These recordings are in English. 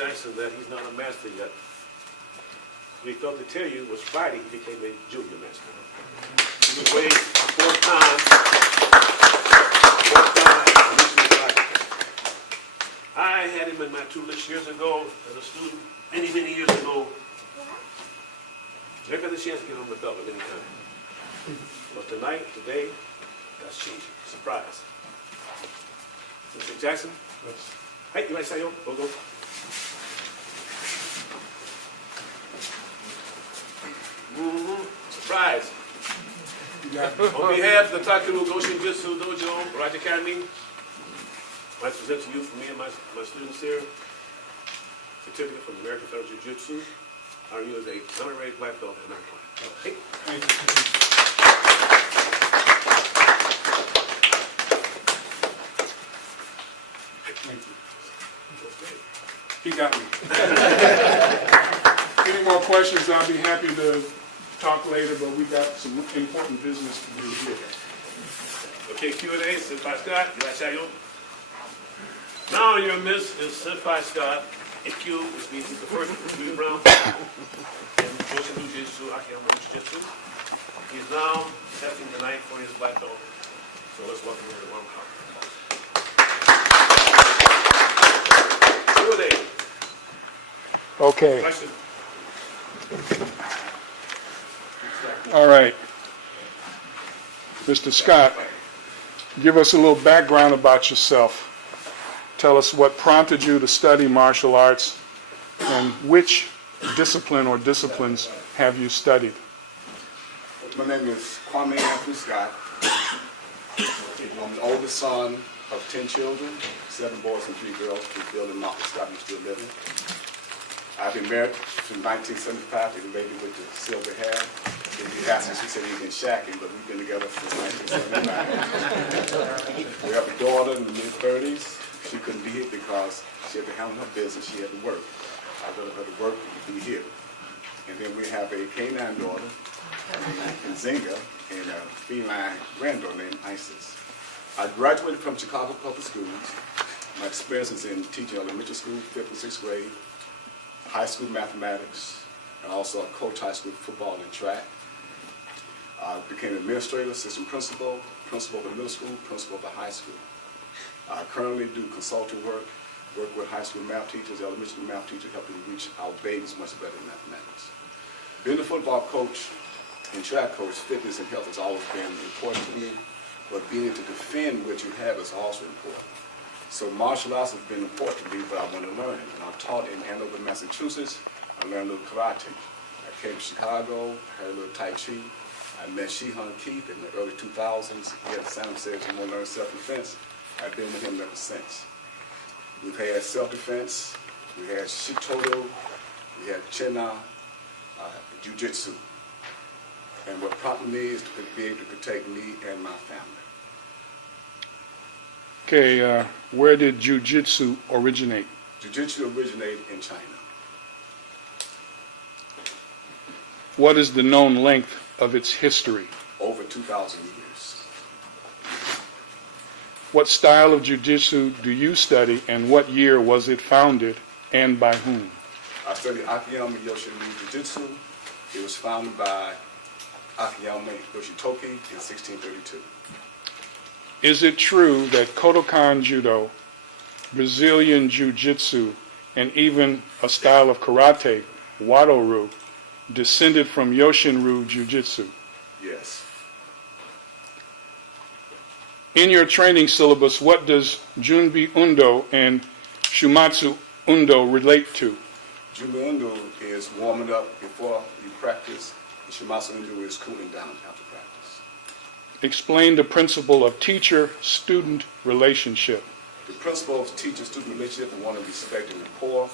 Jackson that he's not a master yet. What he failed to tell you was Friday he became a junior master. He was raised 4 times. 4 times. I had him in my tutelage years ago as a student, many years ago. Never had a chance to get on the belt at any time. But today, that's changing. Surprise. Mr. Jackson? Yes. Hey, you like to say yo? Go. Surprise. On behalf of the Takeo-Ryu Dojo, Roger Academy, I present to you from me and my students here, certificate from the American Federal Jiu-Jitsu. Ryu is a honorary black belt at 9 point. Hey. Thank you. He got me. Any more questions, I'll be happy to talk later, but we got some important business to do here. Okay, Q&A, Senpai Scott, Yurachayo. Now your miss is Senpai Scott. IQ is the first Louis Brown in Dojo Jiu-Jitsu, Akiyama Jiu-Jitsu. He's now testing tonight for his black belt. So let's welcome him to one Q&A. Okay. Question. All right. Mr. Scott, give us a little background about yourself. Tell us what prompted you to study martial arts and which discipline or disciplines have you studied? My name is Kwame Anthony Scott. I'm the oldest son of 10 children, 7 boys and 3 girls, who Bill and Martha Scott are still living. I've been married from 1975 to the baby with the silver hair. If you ask us, she said he's been shacking, but we've been together since 1975. We have a daughter in the mid-30s. She couldn't be here because she had to handle her business. She had to work. I let her to work and be here. And then we have a canine daughter, Nzinga, and a feline granddaughter named Isis. I graduated from Chicago Public Schools. My experience is in teaching elementary school, 5th and 6th grade, high school mathematics, and also I coach high school football and track. I became administrator, assistant principal, principal of the middle school, principal of the high school. I currently do consulting work with high school math teachers, elementary math teachers, helping to reach our babies much better in mathematics. Being a football coach and track coach, fitness and health has always been important to me, but being able to defend what you have is also important. So martial arts has been important to me, but I want to learn it. And I taught in Andover, Massachusetts. I learned a little karate. I came to Chicago, had a little Tai Chi. I met Shihan Keith in the early 2000s. He had a sound says he want to learn self-defense. I've been with him ever since. We've had self-defense, we had Shitoto, we had Chena, Jiu-Jitsu. And what prompted me is to be able to protect me and my family. Okay, where did Jiu-Jitsu originate? Jiu-Jitsu originated in China. What is the known length of its history? Over 2,000 years. What style of Jiu-Jitsu do you study, and what year was it founded, and by whom? I studied Akiyama Yoshiryu Jiu-Jitsu. It was founded by Akiyama Yoshitoki in 1632. Is it true that Kodokan Judo, Brazilian Jiu-Jitsu, and even a style of karate, Wado-Ryu, descended from Yoshin-Ryu Jiu-Jitsu? Yes. In your training syllabus, what does Junbi Undo and Shumatsu Undo relate to? Junbi Undo is warming up before you practice, and Shumatsu Undo is cooling down after practice. Explain the principle of teacher-student relationship. The principle of teacher-student relationship is one of respect and rapport.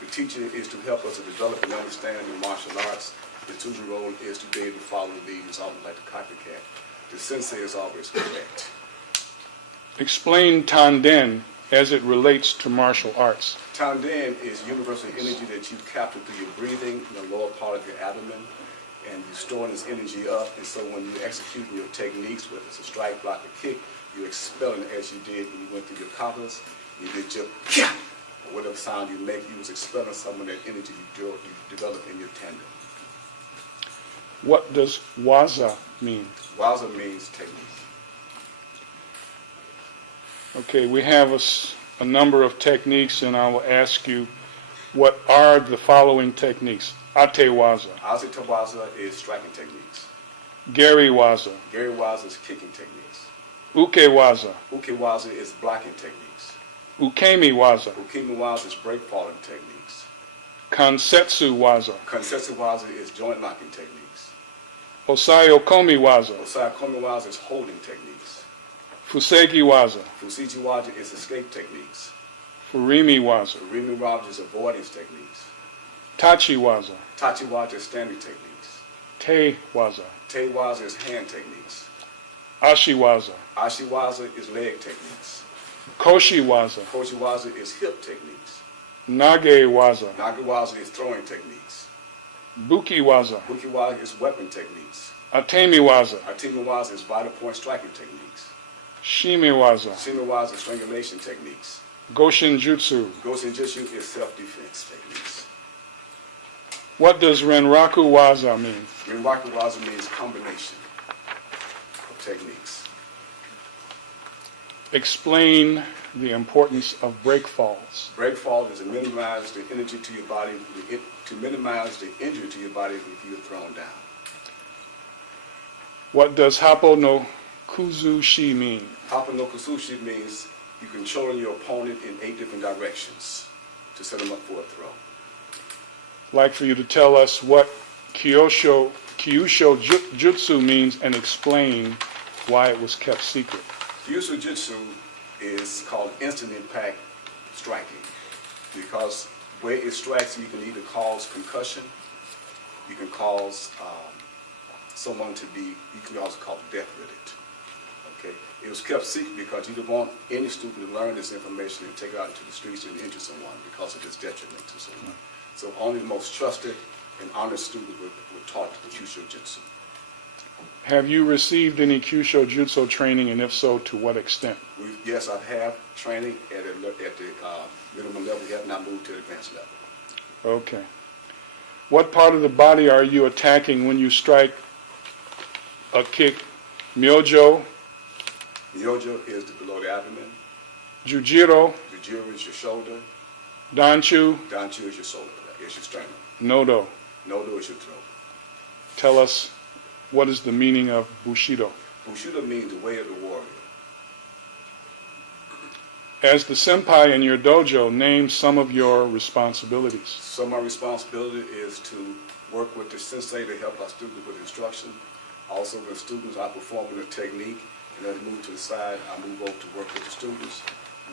The teacher is to help us to develop and understand the martial arts. The student role is to be able to follow the lead. It's almost like the copycat. The sensei is always correct. Explain Tanden as it relates to martial arts. Tanden is universal energy that you capture through your breathing in the lower part of your abdomen, and you store this energy up, and so when you execute your techniques, whether it's a strike, block, or kick, you're expelling it as you did when you went through your katas, you did your or whatever sound you make, you was expelling some of that energy you develop in your tendon. What does waza mean? Waza means technique. Okay, we have a number of techniques, and I will ask you, what are the following techniques? Ate waza, Ate waza is striking techniques. geri waza, Gary waza is kicking techniques. uke waza, Uke waza is blocking techniques. ukemi waza, Ukemi waza is break falling techniques. kansetsu waza, Konsetsu waza is joint locking techniques. osayokomi waza, Osayakomi waza is holding techniques. fusegi waza, Fusiji waza is escape techniques. furimi waza, Rimi waza is avoidance techniques. tachi waza, Tachi waza is standing techniques. te waza, Te waza is hand techniques. ashi waza, Ashi waza is leg techniques. koshi waza, Koshi waza is hip techniques. nage waza, Nagi waza is throwing techniques. buki waza, Buki waza is weapon techniques. atemi waza, Atimi waza is vital point striking techniques. shime waza, Shimi waza is strangulation techniques. goshin jutsu. Goshin Jitsu is self-defense techniques. What does renraku waza mean? Rinwaku waza means combination of techniques. Explain the importance of break falls. Break fall is to minimize the energy to your body, to minimize the injury to your body if you're thrown down. What does hapo no kuzushi mean? Hapa no Kusushi means you controlling your opponent in 8 different directions to set him up for a throw. I'd like for you to tell us what kyusho jutsu means and explain why it was kept secret. Kyushu Jitsu is called instant impact striking because where it strikes, you can either cause concussion, you can cause someone to be, you can also cause death with it. Okay, it was kept secret because you didn't want any student to learn this information and take it out into the streets and injure someone because of its detriment to someone. So only the most trusted and honest students were taught the Kyushu Jitsu. Have you received any kyusho jutsu training, and if so, to what extent? Yes, I have training at the minimum level. We have not moved to the advanced level. Okay. What part of the body are you attacking when you strike a kick? Myojo, Myojo is below the abdomen. jujiro, Jujiro is your shoulder. danchu, Danchu is your shoulder, is your sternum. nodo. Nodo is your throat. Tell us, what is the meaning of bushido? Bushido means the way of the warrior. As the senpai in your dojo, name some of your responsibilities. So my responsibility is to work with the sensei to help our students with instruction. Also, when students are performing a technique and then move to the side, I move over to work with the students.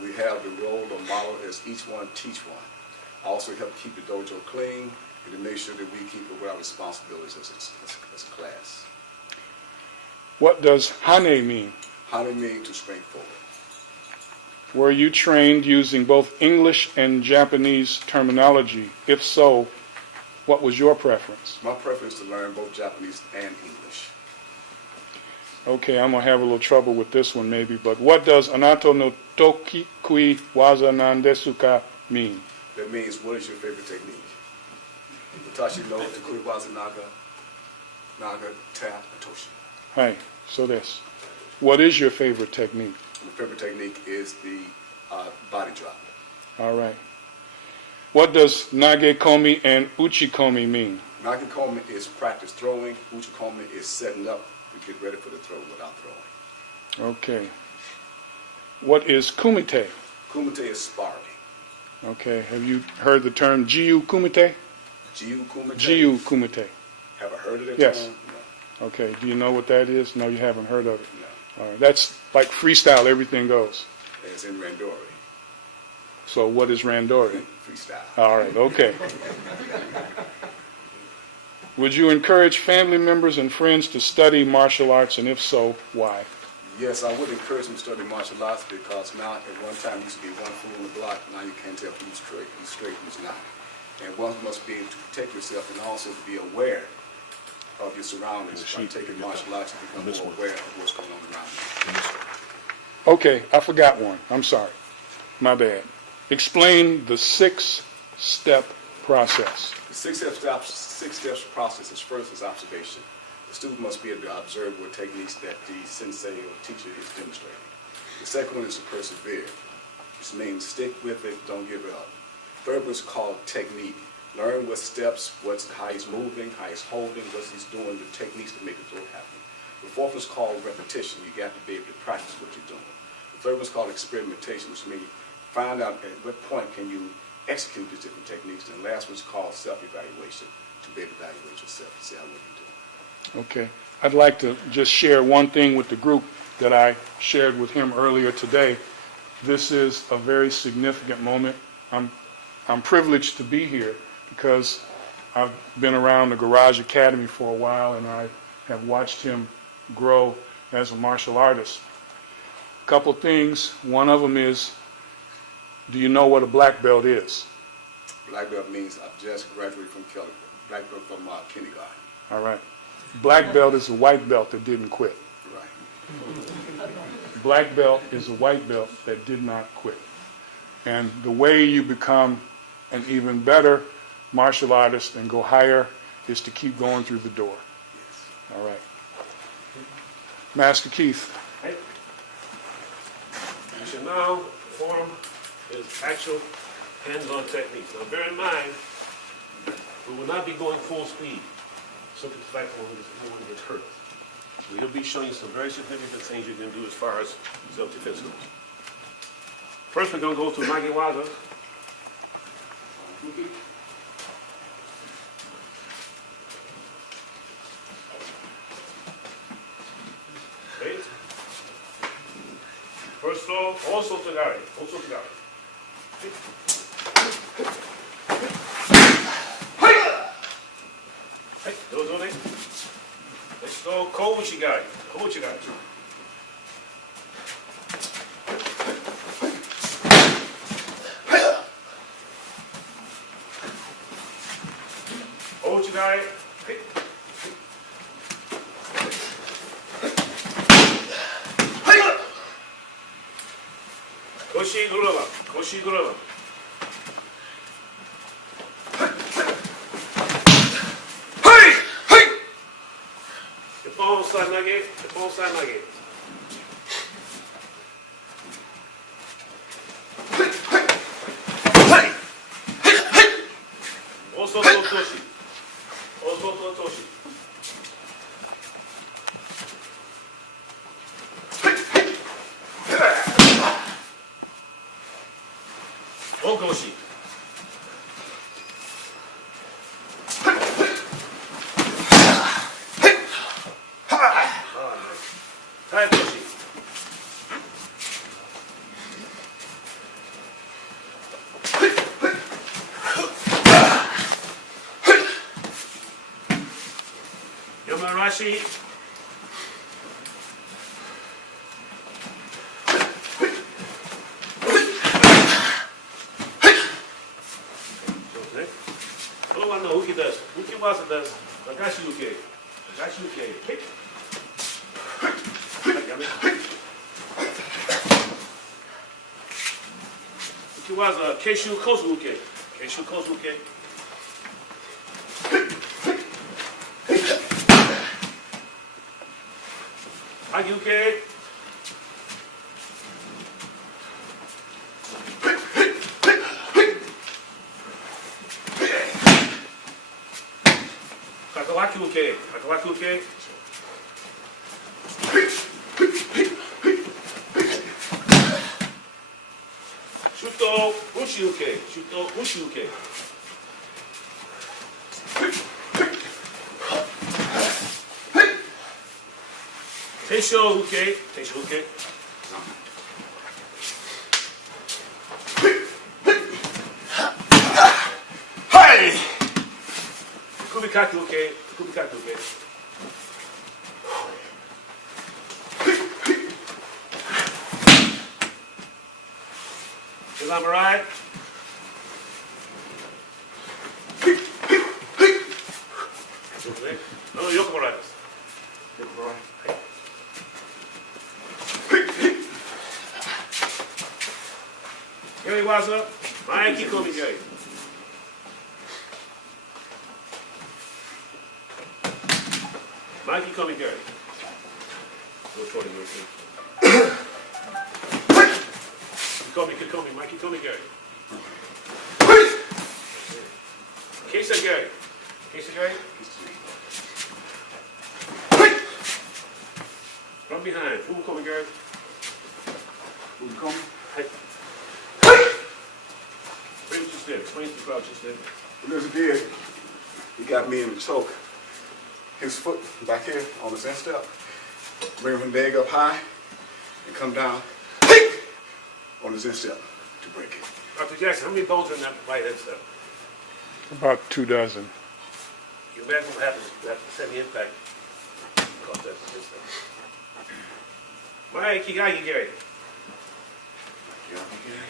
We have the role or model as each one teach one. Also help keep the dojo clean and to make sure that we keep it with our responsibilities as a class. What does hane mean? Hane means to spring forward. Were you trained using both English and Japanese terminology? If so, what was your preference? My preference is to learn both Japanese and English. Okay, I'm going to have a little trouble with this one maybe, but what does anato no tokikui waza nan desu ka mean? That means, what is your favorite technique? Watashi no Takui waza naga ta atoshi. Hey, so this. What is your favorite technique? My favorite technique is the body drop. All right. What does nagekomi and uchikomi mean? Nagekomi is practice throwing. Uchikomi is setting up to get ready for the throw without throwing. Okay. What is kumite? Kumite is sparring. Okay. Have you heard the term jiu kumite? Jiu kumite. Jiu kumite. Have I heard of that Yes. term? No. Okay. Do you know what that is? No, you haven't heard of it. No. All right. That's like freestyle. Everything goes. It's in Randori. So what is randori? Freestyle. All right. Okay. Would you encourage family members and friends to study martial arts, and if so, why? Yes, I would encourage them to study martial arts because now at one time used to be one fool in the block. Now you can't tell who's straight, who's not. And one must be able to protect yourself and also to be aware of your surroundings. By taking martial arts, you become more aware of what's going on around you. Okay, I forgot one. I'm sorry. My bad. Explain the 6-step process. The six steps process is first is observation. The student must be able to observe what techniques that the sensei or teacher is demonstrating. The second one is to persevere. This means stick with it, don't give it up. Third one is called technique. Learn what steps, how he's moving, how he's holding, what he's doing, the techniques to make the flow happen. The fourth one is called repetition. You got to be able to practice what you're doing. The third one is called experimentation, which means find out at what point can you execute these different techniques. And the last one is called self-evaluation, to be able to evaluate yourself and see how well you're doing. Okay. I'd like to just share one thing with the group that I shared with him earlier today. This is a very significant moment. I'm privileged to be here because I've been around the Garage Academy for a while and I have watched him grow as a martial artist. A couple things. One of them is, do you know what a black belt is? Black belt means I've just graduated from black belt from kindergarten. All right. Black belt is a white belt that didn't quit. Right. Black belt is a white belt that did not quit. And the way you become an even better martial artist and go higher is to keep going through the door. Yes. All right. Master Keith. Right. You should now perform his actual hands-on techniques. Now bear in mind, we will not be going full speed. Simply the fact that when we get hurt. We'll be showing you some very significant things you can do as far as self-defense goes. First, we're going to go to Magiwaza. Okay. First floor, also Tagari. Also Tagari. Hey, Dojo ne? Let's go Kouchigari. Kouchigari. Kouchigari. Hey. Koshi Gurula. Koshi Gurula. Side nugget, the ball side nugget. Also Toshi. Also Toshi. Ogoshi. Yamarashi. Uki does. Ukiwaza does. Nagashi uke. Nagashi uke. Ukiwaza Keishu Kosu uke. Keishu Kosu uke. Agi uke. Kakawaki uke. Kakawaki uke. Shuto ushi uke. Shuto ushi uke. Teisho uke. Teisho uke. Hey! Kubikaki uke. Kubikaki uke. Is that right? No, yokomorai desu. Yokomorai. Yoi wa Waza, Mikey Komigari. Mikey Komigari. Kikomi, Mikey Komigari. Kesa Gary. Kesa Gary. From behind, Full Komigari. Who you coming? Bring what you said. Explain to the crowd what you said. Well, as it did, he got me in the choke. His foot back here on his instep. Bring his leg up high and come down on his instep to break it. Dr. Jackson, how many bones are in that right instep? About 2 dozen. You imagine what happens after sending impact. Cause that's the instep. Mike, you got you, Gary. Yeah. Okay.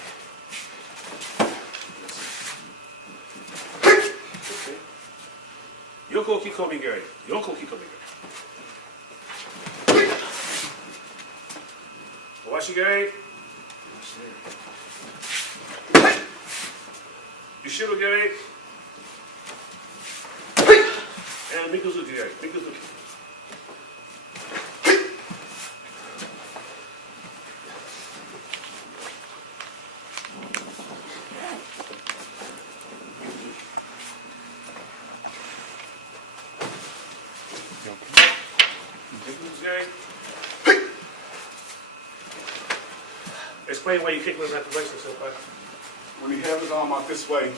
Yoko Kikomi Gary. Yoko Kikomi Gary. Washi Gary. Yushido Gary. And Mikuzuki Gary. Mikuzuki. Explain why you kick him in that direction so far. When he had his arm out this way,